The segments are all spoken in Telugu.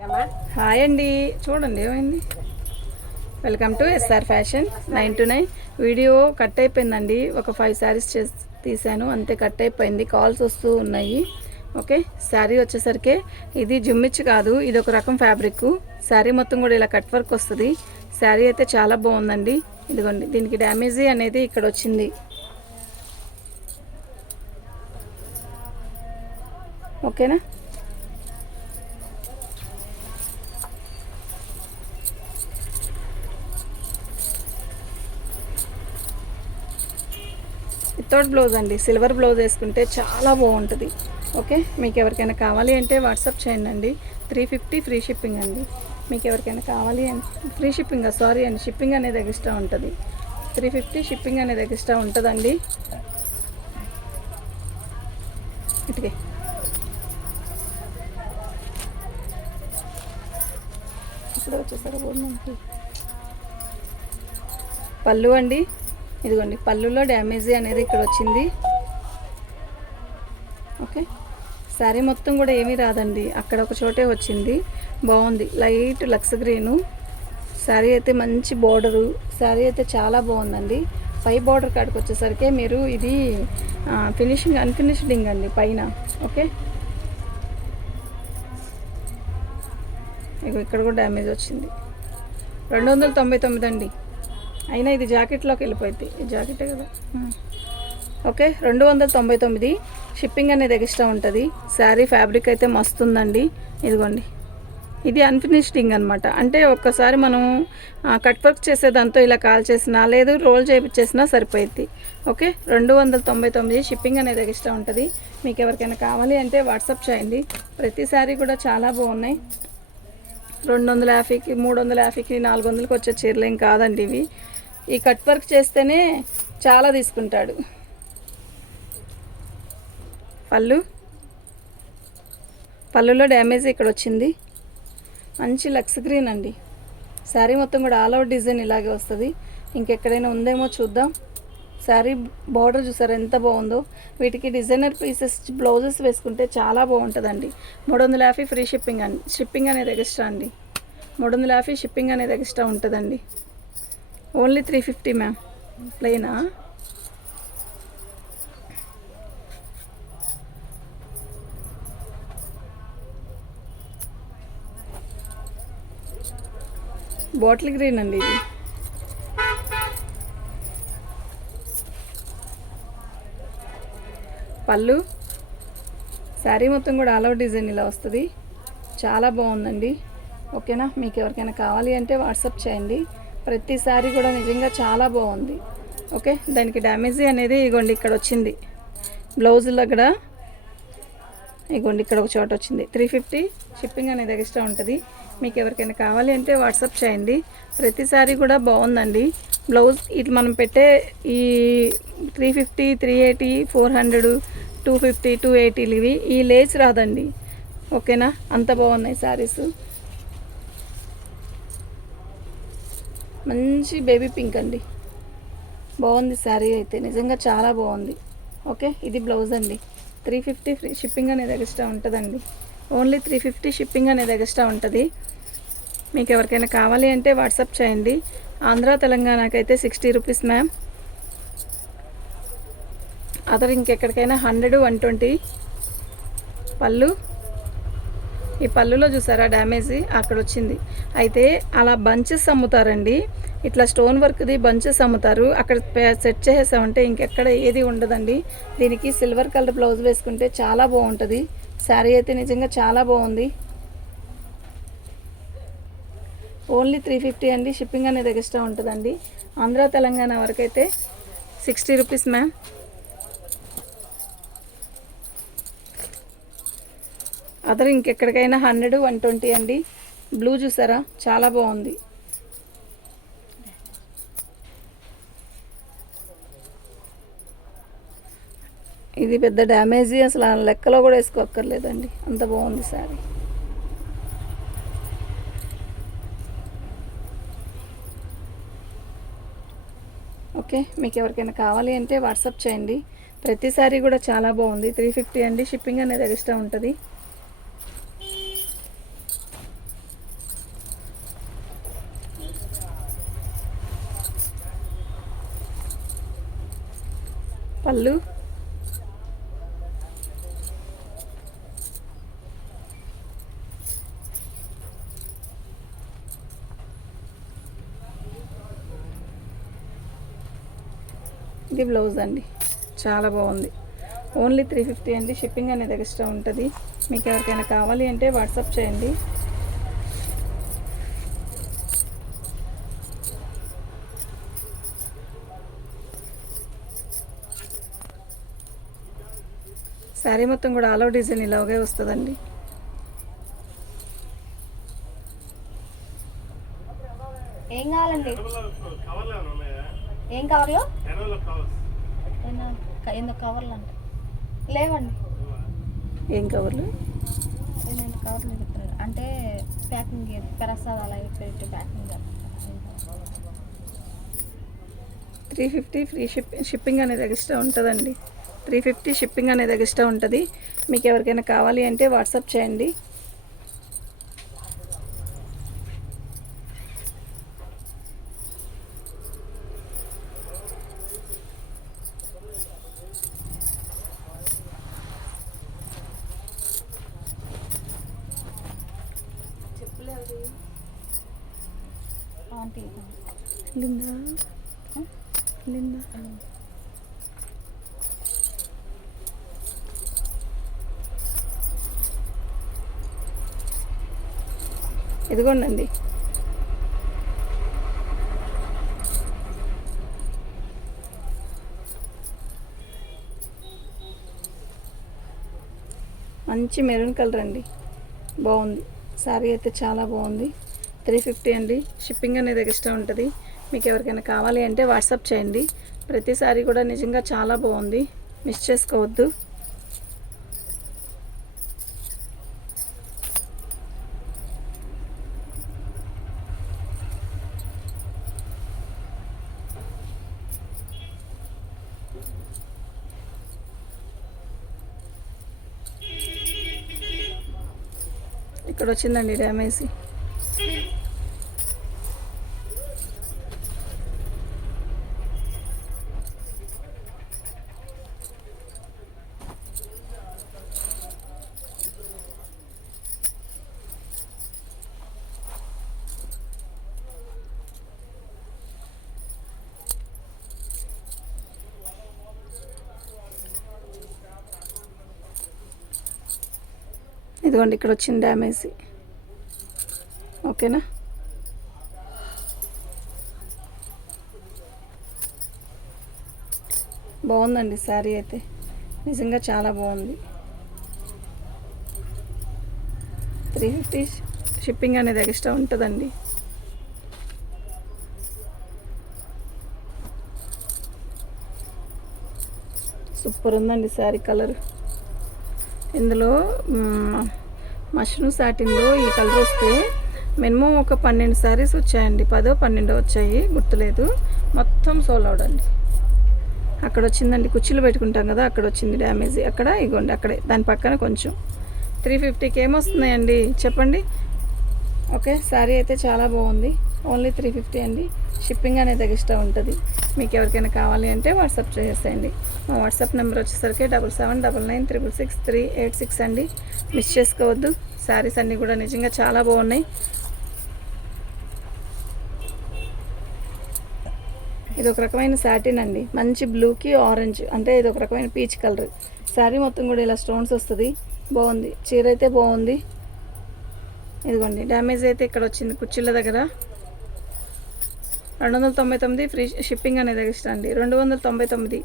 హాయ్ అండి. చూడండి ఏమైంది? Welcome to S R fashion nine to nine video cut అయిపోయిందండి. ఒక ఫైవ్ శారీస్ చేసి తీసాను అంతే కట్ అయిపోయింది. కాల్స్ వస్తూ ఉన్నాయి. ఓకే? శారీ వచ్చేసరికి ఇది జుమ్మిచ్చు కాదు ఇది ఒక రకం ఫ్యాబ్రిక్ శారీ మొత్తం కూడా ఇలా కట్ వర్క్ వస్తుంది. శారీ అయితే చాలా బాగుందండి. ఇదిగోండి దీనికి డ్యామేజీ అనేది ఇక్కడ వచ్చింది. ఓకేనా? వితౌట్ బ్లౌజ్ అండి. సిల్వర్ బ్లౌజ్ వేసుకుంటే చాలా బాగుంటుంది. ఓకే? మీకు ఎవరికైనా కావాలి అంటే వాట్సాప్ చేయండి అండి. త్రీ ఫిఫ్టీ ఫ్రీ షిప్పింగ్ అండి. మీకు ఎవరికైనా కావాలి అంటే ఫ్రీ షిప్పింగ్ సారీ అండి. షిప్పింగ్ అనేది ఎక్స్ట్రా ఉంటుంది. త్రీ ఫిఫ్టీ షిప్పింగ్ అనేది ఎక్స్ట్రా ఉంటుందండి. ఇటుకే. ఇప్పుడు వచ్చేసరికి పళ్ళు అండి. ఇదిగోండి పళ్ళులో డ్యామేజీ అనేది ఇక్కడ వచ్చింది. ఓకే. శారీ మొత్తం కూడా ఏమీ రాదండి. అక్కడ ఒక చోటే వచ్చింది. బాగుంది. Light Lux green. శారీ అయితే మంచి బార్డరు. శారీ అయితే చాలా బాగుందండి. పై బార్డర్ కాడికి వచ్చేసరికి మీరు ఇది ఫినిషింగ్ అన్ఫినిషింగ్ అండి పైన. ఓకే. ఇక్కడ కూడా డ్యామేజ్ వచ్చింది. రెండు వందల తొంభై తొమ్మిది అండి. అయినా ఇది జాకెట్లోకి వెళ్ళిపోయింది. ఈ జాకెటే కదా. ఉమ్. ఓకే రెండు వందల తొంభై తొమ్మిది షిప్పింగ్ అనేది ఎక్స్ట్రా ఉంటుంది. శారీ ఫ్యాబ్రిక్ అయితే మస్తు ఉందండి. ఇదిగోండి. ఇది అన్ఫినిషింగ్ అనమాట అంటే ఒక్కసారి మనం కట్ వర్క్ చేసేదాంతో ఇలా కాల్ చేసినా లేదు రోల్ చేయించేసినా సరిపోయింది ఓకే రెండు వందల తొంభై తొమ్మిది షిప్పింగ్ అనేది ఎక్స్ట్రా ఉంటుంది. మీకు ఎవరికైనా కావాలి అంటే వాట్సాప్ చేయండి. ప్రతి శారీ కూడా చాలా బాగున్నాయి. రెండు వందల యాభైకి మూడు వందల యాభైకి నాలుగు వందలకి వచ్చే చీరలు ఏం కాదండి ఇవి. ఈ కట్ వర్క్ చేస్తేనే చాలా తీసుకుంటాడు. పళ్ళు. పళ్ళులో డ్యామేజ్ ఇక్కడ వచ్చింది మంచి లక్స్ గ్రీన్ అండి. శారీ మొత్తం కూడా ఆల్ అవుట్ డిజైన్ ఇలాగే వస్తుంది. ఇంకెక్కడైనా ఉందేమో చూద్దాం. శారీ బార్డర్ చూసారు ఎంత బాగుందో. వీటికి డిజైనర్ పీసెస్ బ్లౌజెస్ వేసుకుంటే చాలా బాగుంటుందండి. మూడు వందల యాభై ఫ్రీ షిప్పింగ్ అండి షిప్పింగ్ అనేది ఎక్స్ట్రా అండి. మూడు వందల యాభై షిప్పింగ్ అనేది ఎక్స్ట్రా ఉంటుందండి. Only three fifty ma'am. ప్లెయినా? Bottle green అండి ఇది. పళ్ళు. శారీ మొత్తం కూడా ఆల్ అవుట్ డిజైన్ ఇలా వస్తుంది. చాలా బాగుందండి. ఓకేనా? మీకు ఎవరికైనా కావాలి అంటే వాట్సాప్ చేయండి. ప్రతి కూడా నిజంగా చాలా బాగుంది. ఓకే దానికి డ్యామేజీ అనేది ఇగోండి ఇక్కడ వచ్చింది. బ్లౌజుల్లో కూడా ఇగోండి ఇక్కడ ఒక చోట వచ్చింది. త్రీ ఫిఫ్టీ షిప్పింగ్ అనేది ఎక్స్ట్రా ఉంటుంది. మీకు ఎవరికైనా కావాలి అంటే వాట్సాప్ చేయండి. ప్రతిసారి కూడా బాగుందండి. బ్లౌజ్ ఇది మనం పెట్టే ఈ three fifty three eighty four hundred two fifty two ఎయిటీలు ఇవి ఈ లేస్ రాదండి. ఓకేనా? అంత బాగున్నాయి శారీస్ మంచి బేబీ పింక్ అండి. బాగుంది శారీ అయితే. నిజంగా చాలా బాగుంది. ఓకే? ఇది బ్లౌజ్ అండి. త్రీ ఫిఫ్టీ ఫ్రీ షిప్పింగ్ అనేది ఎక్స్ట్రా ఉంటుందండి. ఓన్లీ త్రీ ఫిఫ్టీ షిప్పింగ్ అనేది ఎక్స్ట్రా ఉంటుంది. మీకు ఎవరికైనా కావాలి అంటే వాట్సాప్ చేయండి. ఆంధ్ర తెలంగాణకైతే సిక్స్టీ రూపీస్ మ్యామ్. అదర్ ఇంకెక్కడికైనా హండ్రెడ్ వన్ ట్వంటీ. పళ్ళు. ఈ పళ్ళులో చూసారా డ్యామేజ్ అక్కడ వచ్చింది అయితే అలా బంచెస్ అమ్ముతారండి. ఇట్లా స్టోన్ వర్క్ది బంచెస్ అమ్ముతారు. అక్కడ సెట్ చేసేసామంటే ఇంకెక్కడ ఏది ఉండదండి. దీనికి సిల్వర్ కలర్ బ్లౌజ్ వేసుకుంటే చాలా బాగుంటుంది శారీ అయితే నిజంగా చాలా బాగుంది ఓన్లీ త్రీ ఫిఫ్టీ అండి. షిప్పింగ్ అనేది ఎక్స్ట్రా ఉంటుందండి. ఆంధ్ర తెలంగాణ వరకు అయితే సిక్స్టీ రూపీస్ మ్యామ్. అదర్ ఇంకెక్కడికైనా హండ్రెడ్ వన్ ట్వంటీ అండి. బ్లూ చూసారా? చాలా బాగుంది. ఇది పెద్ద డ్యామేజీ అసలు ఆ లెక్కలో కూడా వేసుకోక్కర్లేదండి. అంత బాగుంది సారీ ఓకే మీకు ఎవరికైనా కావాలి అంటే వాట్సాప్ చేయండి. ప్రతిసారి కూడా చాలా బాగుంది. త్రీ ఫిఫ్టీ అండి. షిప్పింగ్ అనేది ఎక్స్ట్రా ఉంటుంది. పళ్ళు. ఇది బ్లౌజ్ అండి. చాలా బాగుంది. ఓన్లీ త్రీ ఫిఫ్టీ అండి. షిప్పింగ్ అనేది ఎక్స్ట్రా ఉంటుంది. మీకు ఎవరికైనా కావాలి అంటే వాట్సాప్ చేయండి. శారీ మొత్తం కూడా ఆల్ డిజైన్ ఇలాగే వస్తుందండి. ఏం కావాలండి? ఏం కవర్లు ఎందుకు కవర్లు అంట. లేవండి. ఏం కవర్లు? కవర్లు చెప్తున్నారు? అంటే ప్యాకింగ్ ప్రసాదాలు అవి పెట్టి packing three fifty free ship shipping అనేది ఎక్స్ట్రా ఉంటుందండి. త్రీ ఫిఫ్టీ షిప్పింగ్ అనేది ఎక్స్ట్రా ఉంటుంది. మీకు ఎవరికైనా కావాలి అంటే వాట్సాప్ చేయండి. ఆంటీ లిందా లిందా ఇదిగోండి మంచి మెరూన్ కలర్ అండి. బాగుంది. శారీ అయితే చాలా బాగుంది. త్రీ ఫిఫ్టీ అండి. షిప్పింగ్ అనేది ఎక్స్ట్రా ఉంటుంది. మీకు ఎవరికైనా కావాలి అంటే వాట్సాప్ చేయండి. ప్రతిసారీ కూడా నిజంగా చాలా బాగుంది. మిస్ చేసుకోవద్దు. ఇక్కడ వచ్చిందండి డ్యామేజ్ ఇదిగోండి ఇక్కడ వచ్చింది డ్యామేజ్ ఓకేనా? బాగుందండి శారీ అయితే. నిజంగా చాలా బాగుంది. త్రీ ఫిఫ్టీ షిప్పింగ్ అనేది ఎక్స్ట్రా ఉంటుందండి. సూపర్ ఉందండి శారీ కలర్. ఇందులో మష్రూమ్ సాటిన్లో ఈ కలర్ వస్తే మినిమం ఒక పన్నెండు శారీస్ వచ్చాయండి. పదో పన్నెండో వచ్చాయి. గుర్తులేదు. మొత్తం సోల్ అవుట్ అండి. అక్కడ వచ్చిందండి. కుర్చీలు పెట్టుకుంటాం కదా అక్కడ వచ్చింది డ్యామేజ్ అక్కడ ఇగోండి అక్కడే. దాని పక్కన కొంచెం. త్రీ ఫిఫ్టీకి ఏమొస్తున్నాయండి? చెప్పండి. ఓకే శారీ అయితే చాలా బాగుంది. ఓన్లీ త్రీ ఫిఫ్టీ అండి. షిప్పింగ్ అనేది ఎక్స్ట్రా ఉంటుంది. మీకు ఎవరికైనా కావాలి అంటే వాట్సాప్ చేసేయండి. మా వాట్సాప్ నెంబర్ వచ్చేసరికి double seven double nine triple six three eight six అండి. మిస్ చేసుకోవద్దు. శారీస్ అన్నీ కూడా నిజంగా చాలా బాగున్నాయి. ఇది ఒక రకమైన సాటిన్ అండి. మంచి బ్లూకి ఆరెంజ్ అంటే ఇది ఒక రకమైన పీచ్ కలర్ శారీ మొత్తం కూడా ఇలా స్టోన్స్ వస్తుంది. బాగుంది. చీర అయితే బాగుంది. ఇదిగోండి. డ్యామేజ్ అయితే ఇక్కడ వచ్చింది కుర్చీల దగ్గర. రెండు వందల తొంభై తొమ్మిది ఫ్రీ షిప్పింగ్ అనేది ఎక్స్ట్రా అండి. రెండు వందల తొంభై తొమ్మిది.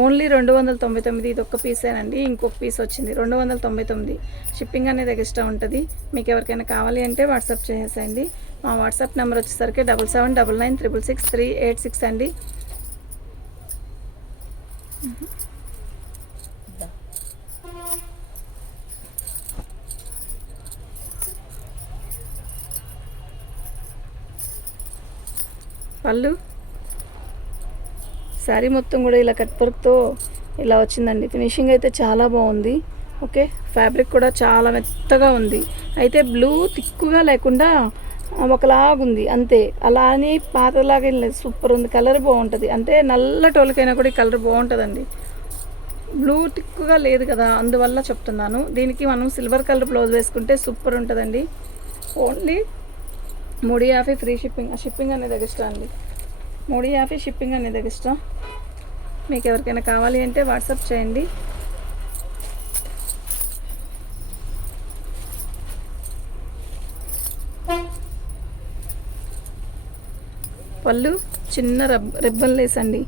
ఓన్లీ రెండు వందల తొంభై తొమ్మిది ఇది ఒక్క పీసేనండి ఇంకొక పీస్ వచ్చింది. రెండు వందల తొంభై తొమ్మిది షిప్పింగ్ అనేది ఎక్స్ట్రా ఉంటుంది. మీకు ఎవరికైనా కావాలి అంటే వాట్సాప్ చేసేయండి. మా వాట్సాప్ నెంబర్ వచ్చేసరికి double seven double nine triple six three eight six అండి. పళ్ళు. శారీ మొత్తం కూడా ఇలా కట్ వర్క్తో ఇలా వచ్చిందండి. ఫినిషింగ్ అయితే చాలా బాగుంది. ఓకే? ఫ్యాబ్రిక్ కూడా చాలా మెత్తగా ఉంది. అయితే బ్లూ తిక్కుగా లేకుండా ఒకలాగుంది. అంతే. అలా అని పాతలాగా లేదు. సూపర్ ఉంది. కలర్ బాగుంటుంది. అంటే నల్ల టోలకైనా కూడా ఈ కలర్ బాగుంటుందండి. బ్లూ టిక్కుగా లేదు కదా అందువల్ల చెప్తున్నాను. దీనికి మనం సిల్వర్ కలర్ బ్లౌజ్ వేసుకుంటే సూపర్ ఉంటుందండి. ఓన్లీ మూడు యాభై ఫ్రీ షిప్పింగ్ షిప్పింగ్ అనేది ఎగస్ట్రా అండి. మూడు యాభై షిప్పింగ్ అనేది ఎగస్ట్రా మీకు ఎవరికైనా కావాలి అంటే వాట్సాప్ చేయండి. పళ్ళు చిన్న రబ్ రిబ్బన్ లేస్ అండి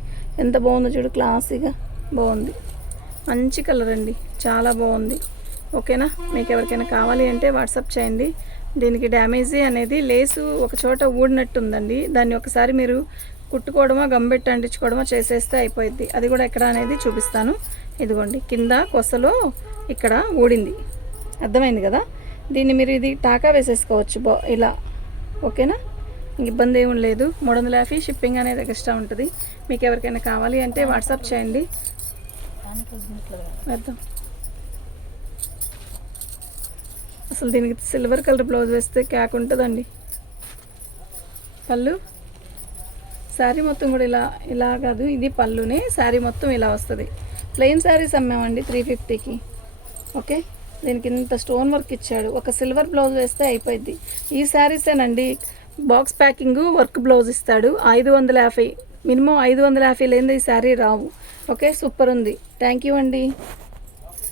ఎంత బాగుందో చూడు క్లాసీగా బాగుంది. మంచి కలర్ అండి చాలా బాగుంది. ఓకేనా? మీకు ఎవరికైనా కావాలి అంటే వాట్సాప్ చేయండి. దీనికి డ్యామేజీ అనేది లేసు ఒక చోట ఊడినట్టు ఉందండి దాన్ని ఒకసారి మీరు కుట్టుకోవడమో గంబెట్టి అంటించుకోవడమో చేసేస్తే అయిపోయింది అది కూడా ఎక్కడ అనేది చూపిస్తాను. ఇదిగోండి కింద కొసలో ఇక్కడ ఊడింది. అర్థమైంది కదా? దీన్ని మీరు ఇది టాకా వేసేసుకోవచ్చు బా ఇలా. ఓకేనా? ఇంక ఇబ్బంది ఏమి లేదు. మూడు వందల యాభై షిప్పింగ్ అనేది ఎక్స్ట్రా ఉంటుంది. మీకు ఎవరికైనా కావాలి అంటే వాట్సాప్ చేయండి. వేద్దాం. అసలు దీనికి సిల్వర్ కలర్ బ్లౌజ్ వేస్తే క్యాక్ ఉంటుందండి. పళ్ళు? శారీ మొత్తం కూడా ఇలా ఇలా కాదు ఇది పళ్ళునే శారీ మొత్తం ఇలా వస్తుంది. ప్లెయిన్ శారీస్ అమ్మామండి త్రీ ఫిఫ్టీకి ఓకే? దీనికి ఇంత స్టోన్ వర్క్ ఇచ్చాడు. ఒక సిల్వర్ బ్లౌజ్ వేస్తే అయిపోయింది ఈ శారీసేనండి బాక్స్ ప్యాకింగ్ వర్క్ బ్లౌజ్ ఇస్తాడు. ఐదు వందల యాభై మినిమం ఐదు వందల యాభై లేనిది ఈ శారీ రావు. ఓకే? సూపర్ ఉంది. థ్యాంక్ యూ అండి.